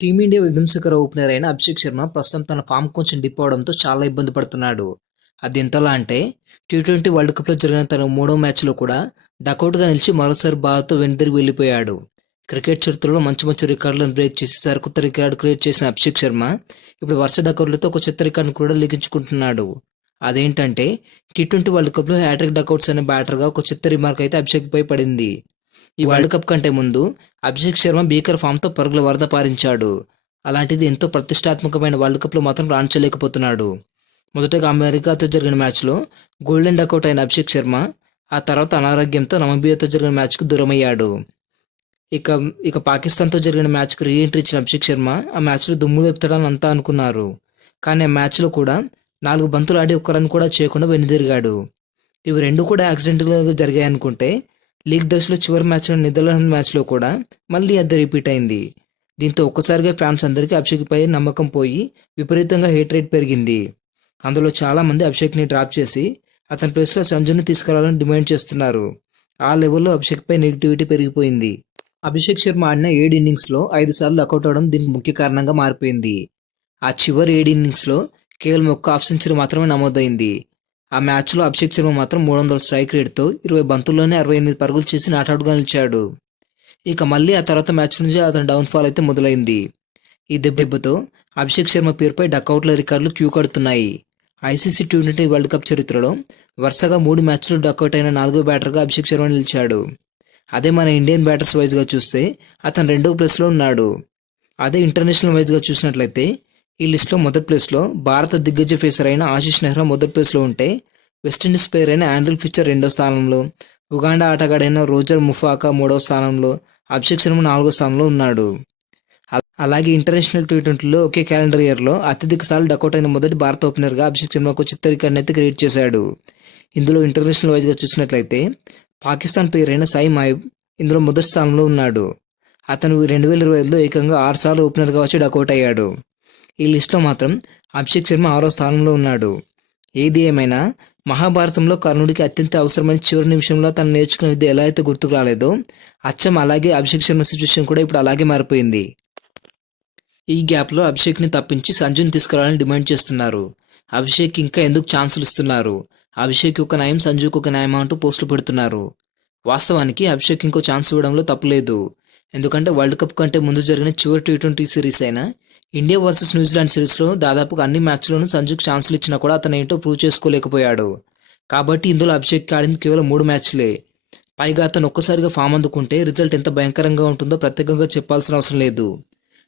Team India విధ్వంసకర opener అయిన అభిషేక్ శర్మ ప్రస్తుతం తన ఫామ్ కొంచెం డిప్ అవడంతో చాలా ఇబ్బంది పడుతున్నాడు. అది ఎంతలా అంటే టీ20 వరల్డ్ కప్లో జరిగిన తన 3వ మ్యాచ్లో కూడా డకౌట్గా నిలిచి మరోసారి బాధతో వెనుదిరిగి వెళ్లిపోయాడు. క్రికెట్ చరిత్రలో మంచి మంచి రికార్డులను బ్రేక్ చేసి సరికొత్త రికార్డు క్రియేట్ చేసిన అభిషేక్ శర్మ ఇప్పుడు వరుస డకౌట్లతో ఒక చెత్త రికార్డును కూడా లిఖించుకుంటున్నాడు. అదేంటంటే టీ20 వరల్డ్ కప్లో హ్యాట్రిక్ డకౌట్స్ అనే బ్యాటర్గా ఒక చెత్త రిమార్క్ అయితే అభిషేక్ పై పడింది. ఈ వరల్డ్ కప్ కంటే ముందు అభిషేక్ శర్మ భీకర ఫామ్తో పరుగుల వరద పారించాడు. అలాంటిది ఎంతో ప్రతిష్టాత్మకమైన వరల్డ్ కప్లో మాత్రం రాణించలేకపోతున్నాడు. మొదటగా అమెరికాతో జరిగిన మ్యాచ్లో గోల్డెన్ డకౌట్ అయిన అభిషేక్ శర్మ ఆ తర్వాత అనారోగ్యంతో నమీబియాతో జరిగిన మ్యాచ్కు దూరమయ్యాడు. ఇక ఇక పాకిస్తాన్తో జరిగిన మ్యాచ్కు రీఎంట్రీ ఇచ్చిన అభిషేక్ శర్మ ఆ మ్యాచ్లో దుమ్ము లేపుతాడని అంతా అనుకున్నారు. కానీ ఆ మ్యాచ్లో కూడా 4 బంతులు ఆడి ఒక్క రన్ కూడా చేయకుండా వెనుదిరిగాడు. ఇవి రెండు కూడా యాక్సిడెంటల్గా జరిగాయనుకుంటే లీగ్ దశలో చివరి మ్యాచ్లో నెదర్లాండ్స్ మ్యాచ్లో కూడా మళ్ళీ అది రిపీట్ అయింది. దీంతో ఒక్కసారిగా ఫ్యాన్స్ అందరికీ అభిషేక్పై నమ్మకం పోయి విపరీతంగా హేట్ రేట్ పెరిగింది. అందులో చాలామంది అభిషేక్ని డ్రాప్ చేసి అతని ప్లేస్లో సంజుని తీసుకురావాలని డిమాండ్ చేస్తున్నారు. ఆ లెవెల్లో అభిషేక్పై నెగిటివిటీ పెరిగిపోయింది. అభిషేక్ శర్మ ఆడిన 7 ఇన్నింగ్స్లో 5 సార్లు డకౌట్ అవడం దీనికి ముఖ్య కారణంగా మారిపోయింది. ఆ చివరి 7 ఇన్నింగ్స్లో కేవలం ఒక్క హాఫ్ సెంచరీ మాత్రమే నమోదైంది. ఆ మ్యాచ్లో అభిషేక్ శర్మ మాత్రం 300 స్ట్రైక్ రేట్తో 20 బంతుల్లోనే 68 పరుగులు చేసి నాట్అవుట్గా నిలిచాడు. ఇక మళ్ళీ ఆ తర్వాత మ్యాచ్ నుంచి అతని డౌన్ఫాల్ అయితే మొదలైంది. ఈ దెబ్బతో అభిషేక్ శర్మ పేరుపై డకౌట్ల రికార్డులు క్యూ కడుతున్నాయి. ఐసీసీ టీ20 వరల్డ్ కప్ చరిత్రలో వరుసగా 3 మ్యాచ్లు డకౌట్ అయిన 4వ బ్యాటర్గా అభిషేక్ శర్మ నిలిచాడు. అదే మన ఇండియన్ బ్యాటర్స్ వైజ్గా చూస్తే అతను 2వ ప్లేస్లో ఉన్నాడు. అదే ఇంటర్నేషనల్ వైజ్గా చూసినట్లయితే ఈ లిస్టులో మొదటి ప్లేస్లో భారత దిగ్గజ ఫేసర్ అయిన ఆశీష్ నెహ్రా మొదటి ప్లేస్లో ఉంటే వెస్టిండీస్ ప్లేయర్ అయిన ఆండ్రిల్ ఫిచర్ 2వ స్థానంలో, ఉగాండా ఆటగాడైన రోజర్ ముఫాకా 3వ స్థానంలో, అభిషేక్ శర్మ 4వ స్థానంలో ఉన్నాడు. అలాగే ఇంటర్నేషనల్ టీ20లో ఒకే క్యాలెండర్ ఇయర్లో అత్యధిక సార్లు డకౌట్ అయిన మొదటి భారత ఓపెనర్గా అభిషేక్ శర్మ ఒక చిత్త రికార్డుని అయితే క్రియేట్ చేశాడు. ఇందులో ఇంటర్నేషనల్ వైజ్గా చూసినట్లయితే పాకిస్తాన్ ప్లేయర్ అయిన సాయి మాయిబ్ ఇందులో మొదటి స్థానంలో ఉన్నాడు. అతను 2025లో ఏకంగా 6 సార్లు ఓపెనర్గా వచ్చి డకౌట్ అయ్యాడు. ఈ లిస్టులో మాత్రం అభిషేక్ శర్మ 6వ స్థానంలో ఉన్నాడు. ఏది ఏమైనా మహాభారతంలో కర్ణుడికి అత్యంత అవసరమైన చివరి నిమిషంలో తను నేర్చుకున్న విద్య ఎలా అయితే గుర్తుకు రాలేదో అచ్చం అలాగే అభిషేక్ శర్మ సిచ్యువేషన్ కూడా ఇప్పుడు అలాగే మారిపోయింది. ఈ గ్యాప్లో అభిషేక్ని తప్పించి సంజుని తీసుకురావాలని డిమాండ్ చేస్తున్నారు. అభిషేక్ ఇంకా ఎందుకు ఛాన్సులు ఇస్తున్నారు, అభిషేక్ ఒక న్యాయం సంజుకు ఒక న్యాయం అంటూ పోస్టులు పెడుతున్నారు. వాస్తవానికి అభిషేక్ ఇంకో ఛాన్స్ ఇవ్వడంలో తప్పులేదు. ఎందుకంటే వరల్డ్ కప్ కంటే ముందు జరిగిన చివరి టీ20 సిరీస్ అయిన ఇండియా వర్సెస్ న్యూజిలాండ్ సిరీస్లో దాదాపుగా అన్ని మ్యాచ్లోనూ సంజుకు ఛాన్సులు ఇచ్చినా కూడా అతను ఏంటో ప్రూవ్ చేసుకోలేకపోయాడు. కాబట్టి ఇందులో అభిషేక్ ఆడింది కేవలం 3 మ్యాచ్లే. పైగా అతను ఒక్కసారిగా ఫామ్ అందుకుంటే రిజల్ట్ ఎంత భయంకరంగా ఉంటుందో ప్రత్యేకంగా చెప్పాల్సిన అవసరం లేదు.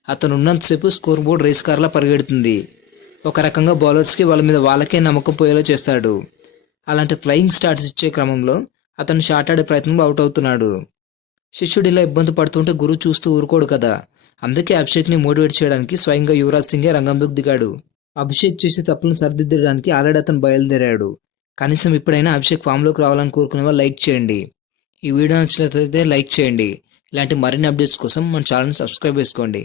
అతను ఉన్నంతసేపు స్కోర్ బోర్డ్ రేస్ కార్లా పరిగెడుతుంది. ఒక రకంగా బౌలర్స్కి వాళ్ళ మీద వాళ్ళకే నమ్మకం పోయేలా చేస్తాడు. అలాంటి ఫ్లయింగ్ స్టార్ట్స్ ఇచ్చే క్రమంలో అతను షాట్ ఆడే ప్రయత్నంలో అవుట్ అవుతున్నాడు. శిష్యుడు ఇలా ఇబ్బంది పడుతుంటే గురువు చూస్తూ ఊరుకోడు కదా. అందుకే అభిషేక్ని మోటివేట్ చేయడానికి స్వయంగా యువరాజ్ సింగే రంగంలోకి దిగాడు. అభిషేక్ చేసే తప్పులను సరిదిద్దడానికి ఆల్రెడీ అతను బయలుదేరాడు. కనీసం ఇప్పుడైనా అభిషేక్ ఫామ్లోకి రావాలని కోరుకునే వాళ్ళు లైక్ చేయండి. ఈ వీడియో నచ్చినట్లయితే లైక్ చేయండి. ఇలాంటి మరిన్ని అప్డేట్స్ కోసం మన ఛానల్ని సబ్స్క్రైబ్ చేసుకోండి.